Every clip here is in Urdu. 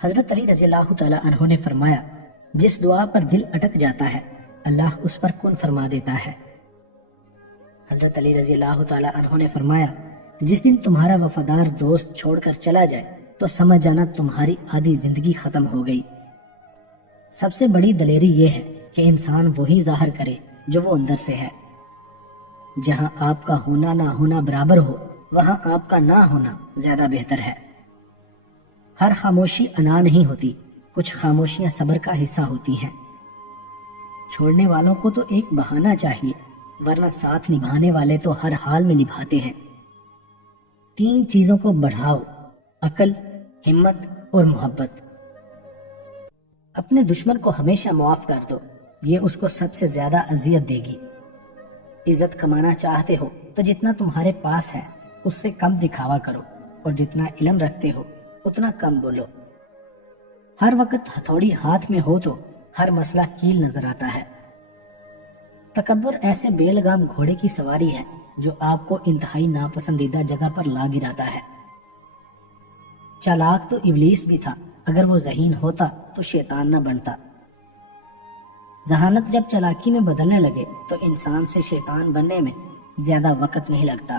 حضرت علی رضی اللہ تعالیٰ عنہ نے فرمایا، جس دعا پر دل اٹک جاتا ہے اللہ اس پر کن فرما دیتا ہے۔ حضرت علی رضی اللہ تعالیٰ عنہ نے فرمایا، جس دن تمہارا وفادار دوست چھوڑ کر چلا جائے تو سمجھ جانا تمہاری آدھی زندگی ختم ہو گئی۔ سب سے بڑی دلیری یہ ہے کہ انسان وہی ظاہر کرے جو وہ اندر سے ہے۔ جہاں آپ کا ہونا نہ ہونا برابر ہو، وہاں آپ کا نہ ہونا زیادہ بہتر ہے۔ ہر خاموشی انا نہیں ہوتی، کچھ خاموشیاں صبر کا حصہ ہوتی ہیں۔ چھوڑنے والوں کو تو ایک بہانہ چاہیے، ورنہ ساتھ نبھانے والے تو ہر حال میں نبھاتے ہیں۔ 3 چیزوں کو بڑھاؤ: عقل، ہمت اور محبت۔ اپنے دشمن کو ہمیشہ معاف کر دو، یہ اس کو سب سے زیادہ اذیت دے گی۔ عزت کمانا چاہتے ہو تو جتنا تمہارے پاس ہے اس سے کم دکھاوا کرو، اور جتنا علم رکھتے ہو اتنا کم بولو۔ ہر وقت ہتھوڑی ہاتھ میں ہو تو ہر مسئلہ کیل نظر آتا ہے۔ تکبر ایسے بے لگام گھوڑے کی سواری ہے جو آپ کو انتہائی ناپسندیدہ جگہ پر لا گراتا ہے۔ چالاک تو ابلیس بھی تھا، اگر وہ ذہین ہوتا تو شیطان نہ بنتا۔ ذہانت جب چالاکی میں بدلنے لگے تو انسان سے شیطان بننے میں زیادہ وقت نہیں لگتا۔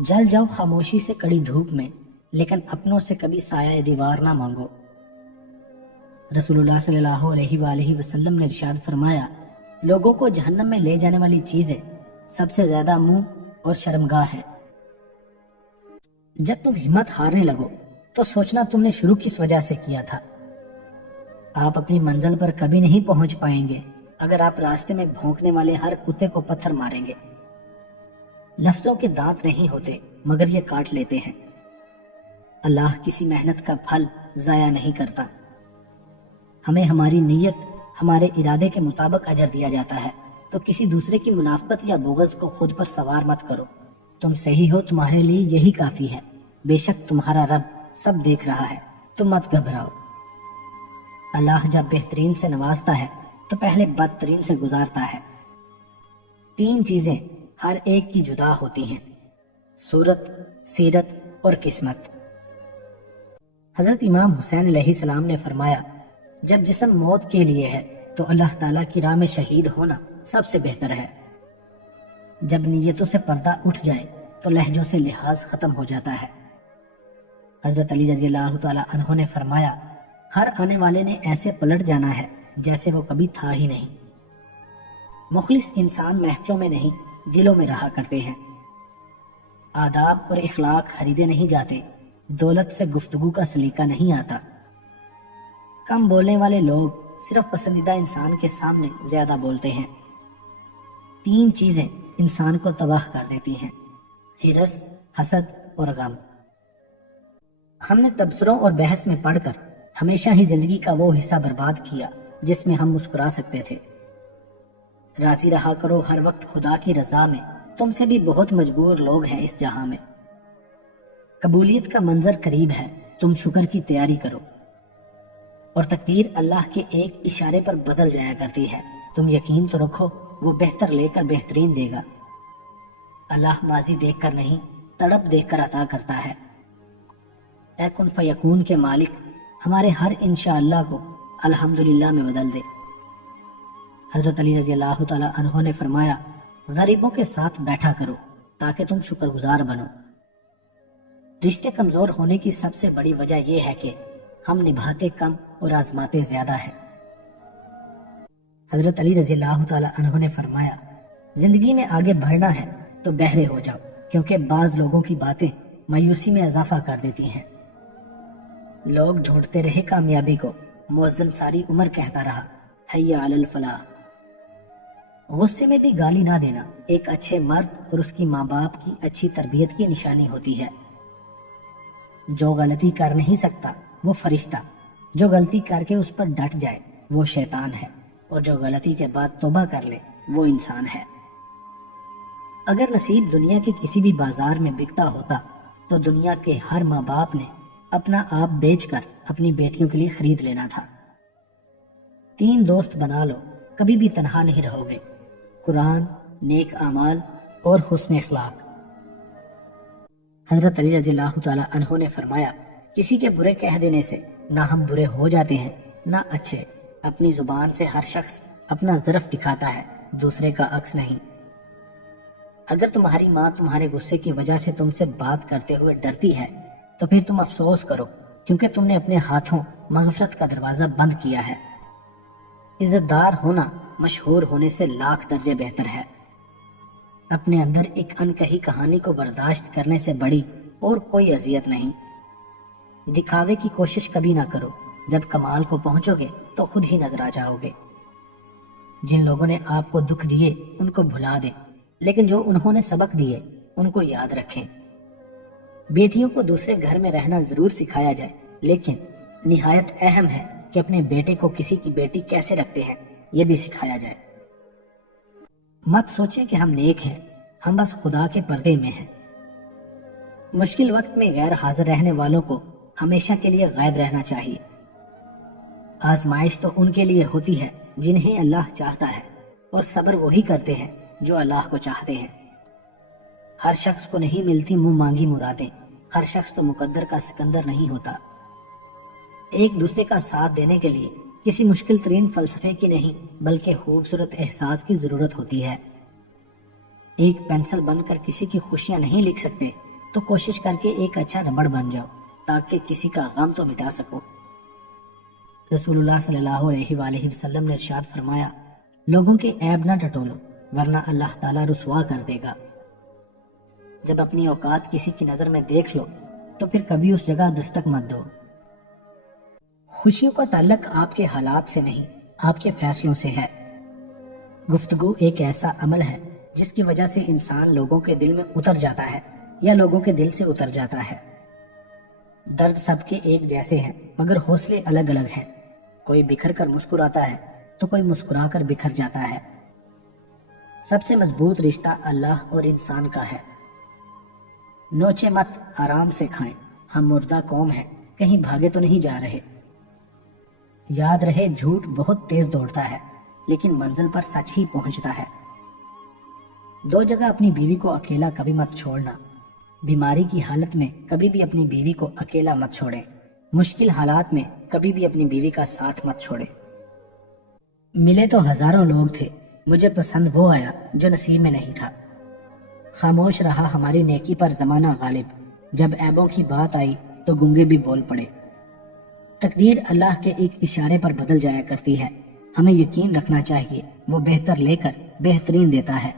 جل جاؤ خاموشی سے کڑی دھوپ میں، لیکن اپنوں سے کبھی سایہ دیوار نہ مانگو۔ رسول اللہ صلی اللہ علیہ وآلہ وسلم نے ارشاد فرمایا، لوگوں کو جہنم میں لے جانے والی چیزیں سب سے زیادہ منہ اور شرمگاہ ہیں۔ جب تم ہمت ہارنے لگو تو سوچنا تم نے شروع کس وجہ سے کیا تھا۔ آپ اپنی منزل پر کبھی نہیں پہنچ پائیں گے اگر آپ راستے میں بھونکنے والے ہر کتے کو پتھر ماریں گے۔ لفظوں کے دانت نہیں ہوتے مگر یہ کاٹ لیتے ہیں۔ اللہ کسی محنت کا پھل ضائع نہیں کرتا۔ ہمیں ہماری نیت، ہمارے ارادے کے مطابق اجر دیا جاتا ہے، تو کسی دوسرے کی منافقت یا بغض کو خود پر سوار مت کرو۔ تم صحیح ہو، تمہارے لیے یہی کافی ہے۔ بے شک تمہارا رب سب دیکھ رہا ہے، تم مت گھبراؤ۔ اللہ جب بہترین سے نوازتا ہے تو پہلے بدترین سے گزارتا ہے۔ 3 چیزیں ہر ایک کی جدا ہوتی ہیں: صورت، سیرت اور قسمت۔ حضرت امام حسین علیہ السلام نے فرمایا، جب جسم موت کے لیے ہے تو اللہ تعالیٰ کی راہ میں شہید ہونا سب سے بہتر ہے۔ جب نیتوں سے پردہ اٹھ جائے تو لہجوں سے لحاظ ختم ہو جاتا ہے۔ حضرت علی رضی اللہ تعالیٰ عنہ نے فرمایا، ہر آنے والے نے ایسے پلٹ جانا ہے جیسے وہ کبھی تھا ہی نہیں۔ مخلص انسان محفلوں میں نہیں، دلوں میں رہا کرتے ہیں۔ آداب اور اخلاق خریدے نہیں جاتے، دولت سے گفتگو کا سلیقہ نہیں آتا۔ کم بولنے والے لوگ صرف پسندیدہ انسان کے سامنے زیادہ بولتے ہیں۔ 3 چیزیں انسان کو تباہ کر دیتی ہیں: ہرس، حسد اور غم۔ ہم نے تبصروں اور بحث میں پڑھ کر ہمیشہ ہی زندگی کا وہ حصہ برباد کیا جس میں ہم مسکرا سکتے تھے۔ راضی رہا کرو ہر وقت خدا کی رضا میں، تم سے بھی بہت مجبور لوگ ہیں اس جہاں میں۔ قبولیت کا منظر قریب ہے، تم شکر کی تیاری کرو، اور تقدیر اللہ کے ایک اشارے پر بدل جایا کرتی ہے، تم یقین تو رکھو وہ بہتر لے کر بہترین دے گا۔ اللہ ماضی دیکھ کر نہیں، تڑپ دیکھ کر عطا کرتا ہے۔ اے کن فیکون کے مالک، ہمارے ہر انشاءاللہ کو الحمدللہ میں بدل دے۔ حضرت علی رضی اللہ تعالیٰ عنہ نے فرمایا، غریبوں کے ساتھ بیٹھا کرو تاکہ تم شکر گزار بنو۔ رشتے کمزور ہونے کی سب سے بڑی وجہ یہ ہے کہ ہم نبھاتے کم اور آزماتے زیادہ ہیں۔ حضرت علی رضی اللہ تعالیٰ عنہ نے فرمایا، زندگی میں آگے بڑھنا ہے تو بہرے ہو جاؤ، کیونکہ بعض لوگوں کی باتیں مایوسی میں اضافہ کر دیتی ہیں۔ لوگ ڈھونڈتے رہے کامیابی کو، مؤذن ساری عمر کہتا رہا، حی علی الفلاح۔ غصے میں بھی گالی نہ دینا ایک اچھے مرد اور اس کی ماں باپ کی اچھی تربیت کی نشانی ہوتی ہے۔ جو غلطی کر نہیں سکتا وہ فرشتہ، جو غلطی کر کے اس پر ڈٹ جائے وہ شیطان ہے، اور جو غلطی کے بعد توبہ کر لے وہ انسان ہے۔ اگر نصیب دنیا کے کسی بھی بازار میں بکتا ہوتا تو دنیا کے ہر ماں باپ نے اپنا آپ بیچ کر اپنی بیٹیوں کے لیے خرید لینا تھا۔ 3 دوست بنا لو، کبھی بھی تنہا نہیں رہو گے: قرآن، نیک اعمال اور حسن اخلاق۔ حضرت علی رضی اللہ تعالیٰ عنہ نے فرمایا کسی کے برے کہہ دینے سے نہ ہم برے ہو جاتے ہیں نہ اچھے۔ اپنی زبان سے ہر شخص اپنا ظرف دکھاتا ہے، دوسرے کا عکس نہیں۔ اگر تمہاری ماں تمہارے غصے کی وجہ سے تم سے بات کرتے ہوئے ڈرتی ہے تو پھر تم افسوس کرو، کیونکہ تم نے اپنے ہاتھوں مغفرت کا دروازہ بند کیا ہے۔ عزت دار ہونا مشہور ہونے سے لاکھ درجے بہتر ہے۔ اپنے اندر ایک انکہی کہانی کو برداشت کرنے سے بڑی اور کوئی اذیت نہیں۔ دکھاوے کی کوشش کبھی نہ کرو، جب کمال کو پہنچو گے تو خود ہی نظر آ جاؤ گے۔ جن لوگوں نے آپ کو دکھ دیے ان کو بھلا دیں، لیکن جو انہوں نے سبق دیے ان کو یاد رکھیں۔ بیٹیوں کو دوسرے گھر میں رہنا ضرور سکھایا جائے، لیکن نہایت اہم ہے کہ اپنے بیٹے کو کسی کی بیٹی کیسے رکھتے ہیں یہ بھی سکھایا جائے۔ مت سوچیں کہ ہم نیک ہیں، ہم بس خدا کے پردے میں ہیں۔ مشکل وقت میں غیر حاضر رہنے والوں کو ہمیشہ کے لیے غائب رہنا چاہیے۔ آزمائش تو ان کے لیے ہوتی ہے جنہیں اللہ چاہتا ہے، اور صبر وہی کرتے ہیں جو اللہ کو چاہتے ہیں۔ ہر شخص کو نہیں ملتی منہ مانگی مرادیں، ہر شخص تو مقدر کا سکندر نہیں ہوتا۔ ایک دوسرے کا ساتھ دینے کے لیے کسی مشکل ترین فلسفے کی نہیں بلکہ خوبصورت احساس کی ضرورت ہوتی ہے۔ ایک پینسل بن کر کسی کی خوشیاں نہیں لکھ سکتے تو کوشش کر کے ایک اچھا ربڑ بن جاؤ تاکہ کسی کا غم تو مٹا سکو۔ رسول اللہ صلی اللہ علیہ وآلہ وسلم نے ارشاد فرمایا، لوگوں کے عیب نہ ٹٹولو ورنہ اللہ تعالیٰ رسوا کر دے گا۔ جب اپنی اوقات کسی کی نظر میں دیکھ لو تو پھر کبھی اس جگہ دستک مت دو۔ خوشیوں کا تعلق آپ کے حالات سے نہیں، آپ کے فیصلوں سے ہے۔ گفتگو ایک ایسا عمل ہے جس کی وجہ سے انسان لوگوں کے دل میں اتر جاتا ہے یا لوگوں کے دل سے اتر جاتا ہے۔ درد سب کے ایک جیسے ہیں مگر حوصلے الگ الگ ہیں۔ کوئی بکھر کر مسکراتا ہے تو کوئی مسکرا کر بکھر جاتا ہے۔ سب سے مضبوط رشتہ اللہ اور انسان کا ہے۔ نوچے مت، آرام سے کھائیں، ہم مردہ قوم ہیں، کہیں بھاگے تو نہیں جا رہے۔ یاد رہے، جھوٹ بہت تیز دوڑتا ہے لیکن منزل پر سچ ہی پہنچتا ہے۔ دو جگہ اپنی بیوی کو اکیلا کبھی مت چھوڑنا۔ بیماری کی حالت میں کبھی بھی اپنی بیوی کو اکیلا مت چھوڑیں۔ مشکل حالات میں کبھی بھی اپنی بیوی کا ساتھ مت چھوڑیں۔ ملے تو ہزاروں لوگ تھے، مجھے پسند وہ آیا جو نصیب میں نہیں تھا۔ خاموش رہا ہماری نیکی پر زمانہ غالب، جب عیبوں کی بات آئی تو گنگے بھی بول پڑے۔ تقدیر اللہ کے ایک اشارے پر بدل جایا کرتی ہے، ہمیں یقین رکھنا چاہیے وہ بہتر لے کر بہترین دیتا ہے۔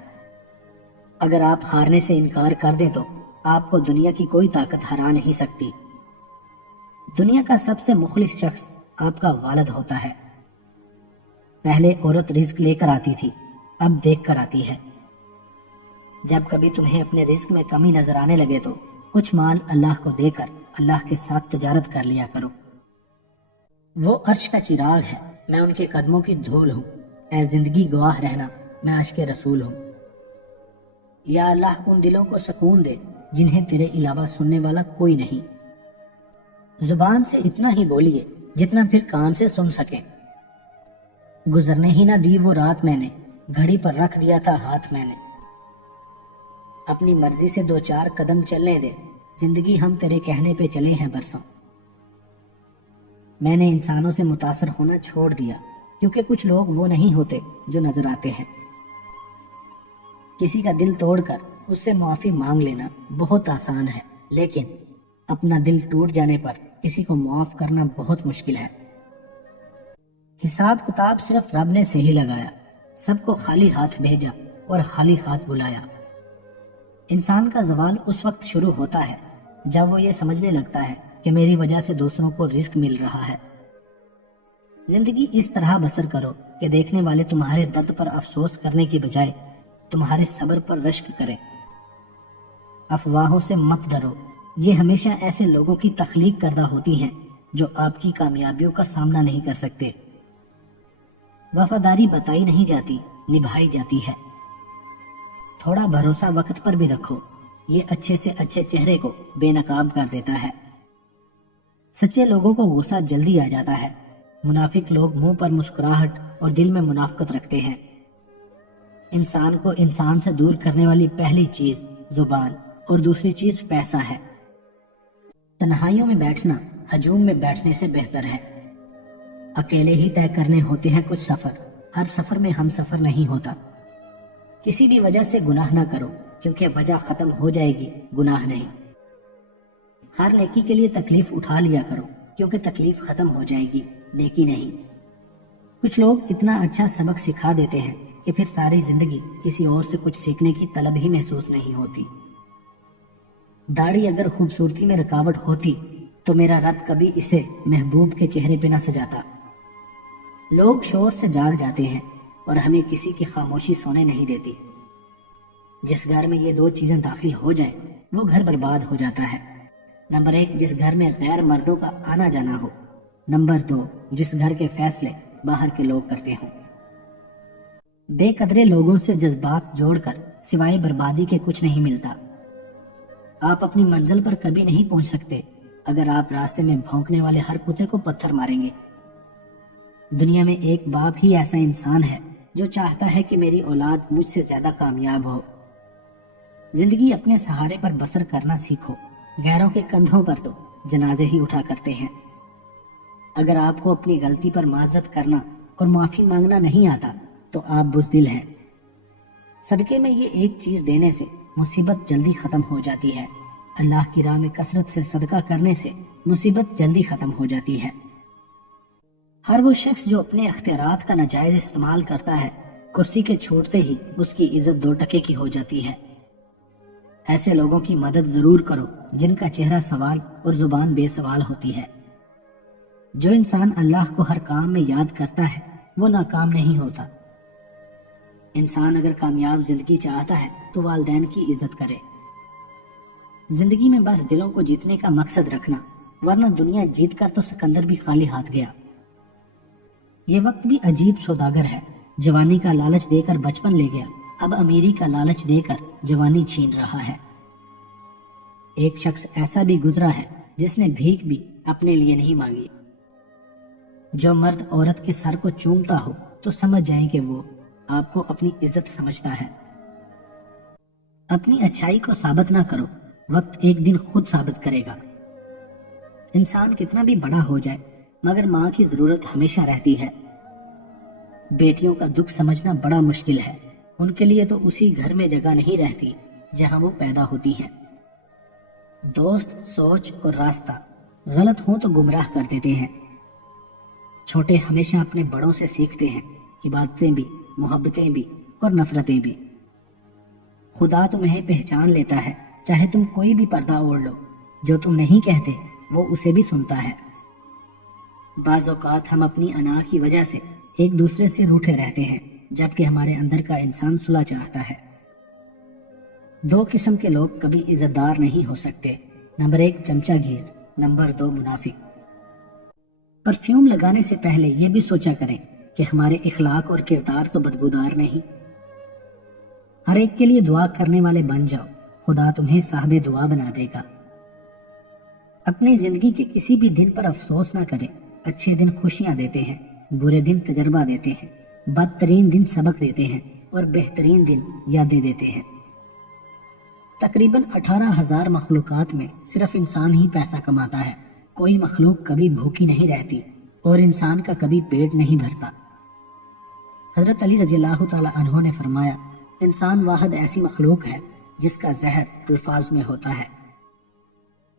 اگر آپ ہارنے سے انکار کر دیں تو آپ کو دنیا کی کوئی طاقت ہرا نہیں سکتی۔ دنیا کا سب سے مخلص شخص آپ کا والد ہوتا ہے۔ پہلے عورت رزق لے کر آتی تھی، اب دیکھ کر آتی ہے۔ جب کبھی تمہیں اپنے رزق میں کمی نظر آنے لگے تو کچھ مال اللہ کو دے کر اللہ کے ساتھ تجارت کر لیا کرو۔ وہ عرش کا چراغ ہے، میں ان کے قدموں کی دھول ہوں، اے زندگی گواہ رہنا میں عشق کے رسول ہوں۔ یا اللہ ان دلوں کو سکون دے جنہیں تیرے علاوہ سننے والا کوئی نہیں۔ زبان سے اتنا ہی بولیے جتنا پھر کان سے سن سکیں۔ گزرنے ہی نہ دی وہ رات میں نے، گھڑی پر رکھ دیا تھا ہاتھ میں نے۔ اپنی مرضی سے دو چار قدم چلنے دے، زندگی ہم تیرے کہنے پہ چلے ہیں برسوں۔ میں نے انسانوں سے متاثر ہونا چھوڑ دیا کیونکہ کچھ لوگ وہ نہیں ہوتے جو نظر آتے ہیں۔ کسی کا دل توڑ کر اس سے معافی مانگ لینا بہت آسان ہے، لیکن اپنا دل ٹوٹ جانے پر کسی کو معاف کرنا بہت مشکل ہے۔ حساب کتاب صرف رب نے سے ہی لگایا، سب کو خالی ہاتھ بھیجا اور خالی ہاتھ بلایا۔ انسان کا زوال اس وقت شروع ہوتا ہے جب وہ یہ سمجھنے لگتا ہے کہ میری وجہ سے دوسروں کو رزق مل رہا ہے۔ زندگی اس طرح بسر کرو کہ دیکھنے والے تمہارے درد پر افسوس کرنے کی بجائے تمہارے صبر پر رشک کریں۔ افواہوں سے مت ڈرو، یہ ہمیشہ ایسے لوگوں کی تخلیق کردہ ہوتی ہیں جو آپ کی کامیابیوں کا سامنا نہیں کر سکتے۔ وفاداری بتائی نہیں جاتی، نبھائی جاتی ہے۔ تھوڑا بھروسہ وقت پر بھی رکھو، یہ اچھے سے اچھے چہرے کو بے نقاب کر دیتا ہے۔ سچے لوگوں کو غصہ جلدی آ جاتا ہے، منافق لوگ منہ پر مسکراہٹ اور دل میں منافقت رکھتے ہیں۔ انسان کو انسان سے دور کرنے والی پہلی چیز زبان اور دوسری چیز پیسہ ہے۔ تنہائیوں میں بیٹھنا ہجوم میں بیٹھنے سے بہتر ہے۔ اکیلے ہی طے کرنے ہوتے ہیں کچھ سفر، ہر سفر میں ہم سفر نہیں ہوتا۔ کسی بھی وجہ سے گناہ نہ کرو، کیونکہ وجہ ختم ہو جائے گی، گناہ نہیں۔ ہر نیکی کے لیے تکلیف اٹھا لیا کرو، کیونکہ تکلیف ختم ہو جائے گی، نیکی نہیں۔ کچھ لوگ اتنا اچھا سبق سکھا دیتے ہیں کہ پھر ساری زندگی کسی اور سے کچھ سیکھنے کی طلب ہی محسوس نہیں ہوتی۔ داڑھی اگر خوبصورتی میں رکاوٹ ہوتی تو میرا رب کبھی اسے محبوب کے چہرے پہ نہ سجاتا۔ لوگ شور سے جاگ جاتے ہیں اور ہمیں کسی کی خاموشی سونے نہیں دیتی۔ جس گھر میں یہ دو چیزیں داخل ہو جائیں وہ گھر برباد ہو جاتا ہے۔ نمبر 1، جس گھر میں غیر مردوں کا آنا جانا ہو۔ نمبر 2، جس گھر کے فیصلے باہر کے لوگ کرتے ہوں۔ بے قدرے لوگوں سے جذبات جوڑ کر سوائے بربادی کے کچھ نہیں ملتا۔ آپ اپنی منزل پر کبھی نہیں پہنچ سکتے اگر آپ راستے میں بھونکنے والے ہر کتے کو پتھر ماریں گے۔ دنیا میں ایک باپ ہی ایسا انسان ہے جو چاہتا ہے کہ میری اولاد مجھ سے زیادہ کامیاب ہو۔ زندگی اپنے سہارے پر بسر کرنا سیکھو، غیروں کے کندھوں پر تو جنازے ہی اٹھا کرتے ہیں۔ اگر آپ کو اپنی غلطی پر معذرت کرنا اور معافی مانگنا نہیں آتا تو آپ بزدل ہیں۔ صدقے میں یہ ایک چیز دینے سے مصیبت جلدی ختم ہو جاتی ہے۔ اللہ کی راہ میں کثرت سے صدقہ کرنے سے مصیبت جلدی ختم ہو جاتی ہے۔ ہر وہ شخص جو اپنے اختیارات کا ناجائز استعمال کرتا ہے، کرسی کے چھوٹتے ہی اس کی عزت 2 ٹکے کی ہو جاتی ہے۔ ایسے لوگوں کی مدد ضرور کرو جن کا چہرہ سوال اور زبان بے سوال ہوتی ہے۔ جو انسان اللہ کو ہر کام میں یاد کرتا ہے وہ ناکام نہیں ہوتا۔ انسان اگر کامیاب زندگی چاہتا ہے تو والدین کی عزت کرے۔ زندگی میں بس دلوں کو جیتنے کا مقصد رکھنا، ورنہ دنیا جیت کر تو سکندر بھی خالی ہاتھ گیا۔ یہ وقت بھی عجیب سوداگر ہے، جوانی کا لالچ دے کر بچپن لے گیا، اب امیری کا لالچ دے کر جوانی چھین رہا ہے۔ ایک شخص ایسا بھی گزرا ہے جس نے بھیک بھی اپنے لیے نہیں مانگی۔ جو مرد عورت کے سر کو چومتا ہو تو سمجھ جائیں کہ وہ آپ کو اپنی عزت سمجھتا ہے۔ اپنی اچھائی کو ثابت نہ کرو، وقت ایک دن خود ثابت کرے گا۔ انسان کتنا بھی بڑا ہو جائے مگر ماں کی ضرورت ہمیشہ رہتی ہے۔ بیٹیوں کا دکھ سمجھنا بڑا مشکل ہے، ان کے لیے تو اسی گھر میں جگہ نہیں رہتی جہاں وہ پیدا ہوتی ہیں۔ دوست، سوچ اور راستہ غلط ہوں تو گمراہ کر دیتے ہیں۔ چھوٹے ہمیشہ اپنے بڑوں سے سیکھتے ہیں، عبادتیں بھی، محبتیں بھی اور نفرتیں بھی۔ خدا تمہیں پہچان لیتا ہے، چاہے تم کوئی بھی پردہ اوڑھ لو، جو تم نہیں کہتے وہ اسے بھی سنتا ہے۔ بعض اوقات ہم اپنی انا کی وجہ سے ایک دوسرے سے روٹھے رہتے ہیں، جبکہ ہمارے اندر کا انسان صلح چاہتا ہے۔ 2 قسم کے لوگ کبھی عزت دار نہیں ہو سکتے، نمبر 1 چمچہ گیر، نمبر 2 منافق۔ پرفیوم لگانے سے پہلے یہ بھی سوچا کریں کہ ہمارے اخلاق اور کردار تو بدبودار نہیں۔ ہر ایک کے لیے دعا کرنے والے بن جاؤ، خدا تمہیں صاحب دعا بنا دے گا۔ اپنی زندگی کے کسی بھی دن پر افسوس نہ کریں، اچھے دن خوشیاں دیتے ہیں، برے دن تجربہ دیتے ہیں، بدترین دن سبق دیتے ہیں اور بہترین دن یادیں دیتے ہیں۔ تقریباً 18,000 مخلوقات میں صرف انسان ہی پیسہ کماتا ہے، کوئی مخلوق کبھی بھوکی نہیں رہتی اور انسان کا کبھی پیٹ نہیں بھرتا۔ حضرت علی رضی اللہ تعالی عنہ نے فرمایا، انسان واحد ایسی مخلوق ہے جس کا زہر الفاظ میں ہوتا ہے۔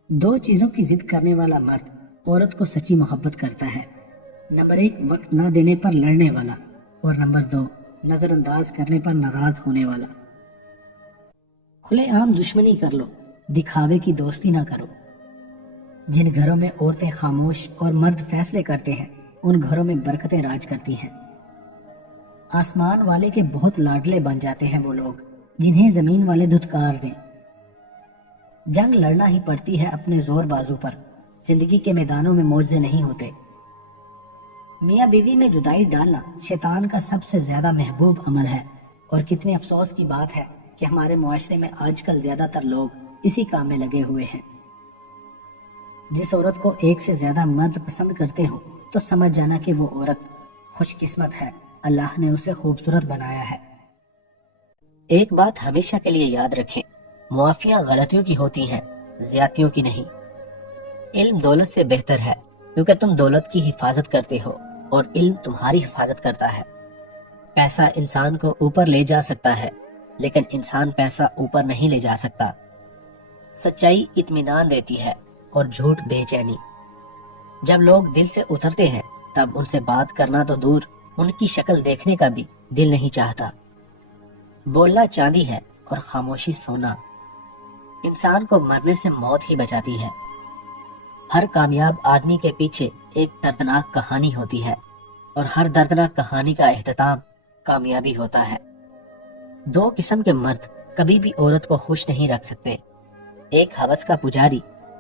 2 چیزوں کی ضد کرنے والا مرد عورت کو سچی محبت کرتا ہے، نمبر 1 وقت نہ دینے پر لڑنے والا، اور نمبر 2 نظر انداز کرنے پر ناراض ہونے والا۔ کھلے عام دشمنی کر لو، دکھاوے کی دوستی نہ کرو۔ جن گھروں میں عورتیں خاموش اور مرد فیصلے کرتے ہیں ان گھروں میں برکتیں راج کرتی ہیں۔ آسمان والے کے بہت لاڈلے بن جاتے ہیں وہ لوگ جنہیں زمین والے دھتکار دیں۔ جنگ لڑنا ہی پڑتی ہے اپنے زور بازو پر، زندگی کے میدانوں میں معجزے نہیں ہوتے۔ میاں بیوی میں جدائی ڈالنا شیطان کا سب سے زیادہ محبوب عمل ہے، اور کتنے افسوس کی بات ہے کہ ہمارے معاشرے میں آج کل زیادہ تر لوگ اسی کام میں لگے ہوئے ہیں۔ جس عورت کو ایک سے زیادہ مرد پسند کرتے ہو تو سمجھ جانا کہ وہ عورت خوش قسمت ہے، اللہ نے اسے خوبصورت بنایا ہے۔ ایک بات ہمیشہ کے لیے یاد رکھیں، معافیاں غلطیوں کی ہوتی ہیں، زیادتیوں کی نہیں۔ علم دولت سے بہتر ہے کیونکہ تم دولت کی حفاظت کرتے ہو اور علم تمہاری حفاظت کرتا ہے۔ پیسہ انسان کو اوپر لے جا سکتا ہے لیکن انسان پیسہ اوپر نہیں لے جا سکتا۔ سچائی اطمینان دیتی ہے اور جھوٹ بے چینی۔ جب لوگ دل سے اترتے ہیں تب ان سے بات کرنا تو دور، ان کی شکل دیکھنے کا بھی دل نہیں چاہتا۔ بولنا چاندی ہے اور خاموشی سونا۔ انسان کو مرنے سے موت ہی بچاتی ہے۔ ہر کامیاب آدمی کے پیچھے ایک دردناک کہانی ہوتی ہے اور ہر دردناک کہانی کا اختتام کامیابی ہوتا ہے۔ دو قسم کے مرد کبھی بھی عورت کو خوش نہیں رکھ سکتے، ایک ہوس کا پجاری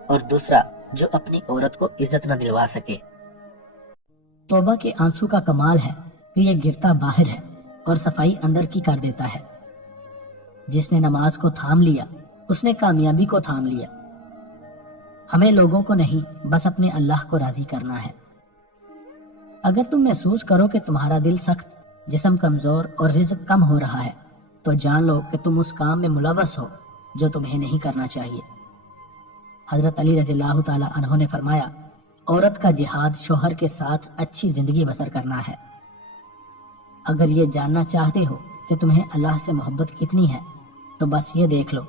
اور دوسرا جو اپنی عورت کو عزت نہ دلوا سکے۔ توبہ کے آنسو کا کمال ہے کہ یہ گرتا باہر ہے اور صفائی اندر کی کر دیتا ہے۔ جس نے نماز کو تھام لیا اس نے کامیابی کو تھام لیا۔ ہمیں لوگوں کو نہیں بس اپنے اللہ کو راضی کرنا ہے۔ اگر تم محسوس کرو کہ تمہارا دل سخت، جسم کمزور اور رزق کم ہو رہا ہے تو جان لو کہ تم اس کام میں ملوث ہو جو تمہیں نہیں کرنا چاہیے۔ حضرت علی رضی اللہ تعالی عنہ نے فرمایا، عورت کا جہاد شوہر کے ساتھ اچھی زندگی بسر کرنا ہے۔ اگر یہ جاننا چاہتے ہو کہ تمہیں اللہ سے محبت کتنی ہے تو بس یہ دیکھ لو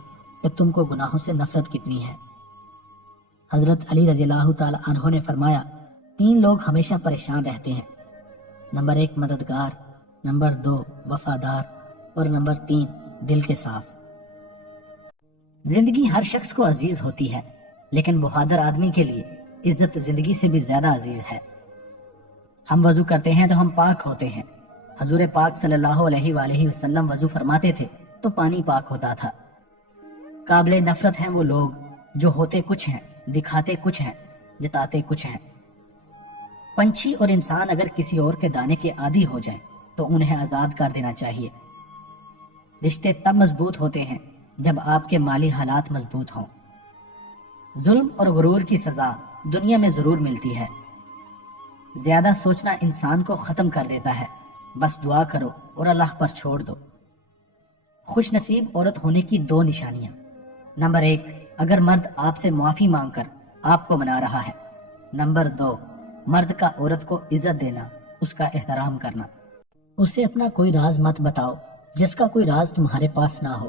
کہ تم کو گناہوں سے نفرت کتنی ہے۔ حضرت علی رضی اللہ تعالی عنہ نے فرمایا، 3 لوگ ہمیشہ پریشان رہتے ہیں، نمبر 1 مددگار، نمبر 2 وفادار اور نمبر 3 دل کے صاف۔ زندگی ہر شخص کو عزیز ہوتی ہے لیکن بہادر آدمی کے لیے عزت زندگی سے بھی زیادہ عزیز ہے۔ ہم وضو کرتے ہیں تو ہم پاک ہوتے ہیں۔ حضور پاک صلی اللہ علیہ وآلہ وسلم وضو فرماتے تھے تو پانی پاک ہوتا تھا۔ قابل نفرت ہیں وہ لوگ جو ہوتے کچھ ہیں، دکھاتے کچھ ہیں، جتاتے کچھ ہیں۔ پنچھی اور انسان اگر کسی اور کے دانے کے عادی ہو جائیں تو انہیں آزاد کر دینا چاہیے۔ رشتے تب مضبوط ہوتے ہیں جب آپ کے مالی حالات مضبوط ہوں۔ ظلم اور غرور کی سزا دنیا میں ضرور ملتی ہے۔ زیادہ سوچنا انسان کو ختم کر دیتا ہے، بس دعا کرو اور اللہ پر چھوڑ دو۔ خوش نصیب عورت ہونے کی 2 نشانیاں۔ نمبر 1، اگر مرد آپ سے معافی مانگ کر آپ کو منا رہا ہے۔ نمبر 2، مرد کا عورت کو عزت دینا، اس کا احترام کرنا۔ اسے اپنا کوئی راز مت بتاؤ جس کا کوئی راز تمہارے پاس نہ ہو۔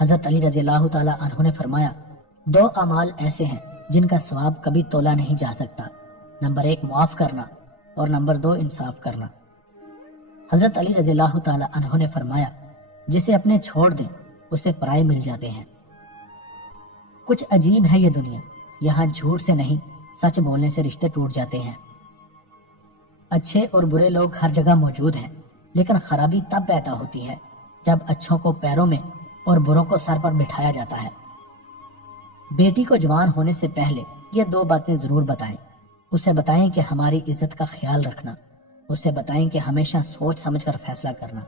حضرت علی رضی اللہ تعالی عنہ نے فرمایا، 2 اعمال ایسے ہیں جن کا ثواب کبھی تولا نہیں جا سکتا، نمبر 1 معاف کرنا اور نمبر 2 انصاف کرنا۔ حضرت علی رضی اللہ تعالی عنہ نے فرمایا، جسے اپنے چھوڑ دیں اسے پرائے مل جاتے ہیں۔ کچھ عجیب ہے یہ دنیا، یہاں جھوٹ سے نہیں سچ بولنے سے رشتے ٹوٹ جاتے ہیں۔ اچھے اور برے لوگ ہر جگہ موجود ہیں لیکن خرابی تب پیدا ہوتی ہے جب اچھوں کو پیروں میں اور بروں کو سر پر بٹھایا جاتا ہے۔ بیٹی کو جوان ہونے سے پہلے یہ 2 باتیں ضرور بتائیں۔ اسے بتائیں کہ ہماری عزت کا خیال رکھنا، اسے بتائیں کہ ہمیشہ سوچ سمجھ کر فیصلہ کرنا۔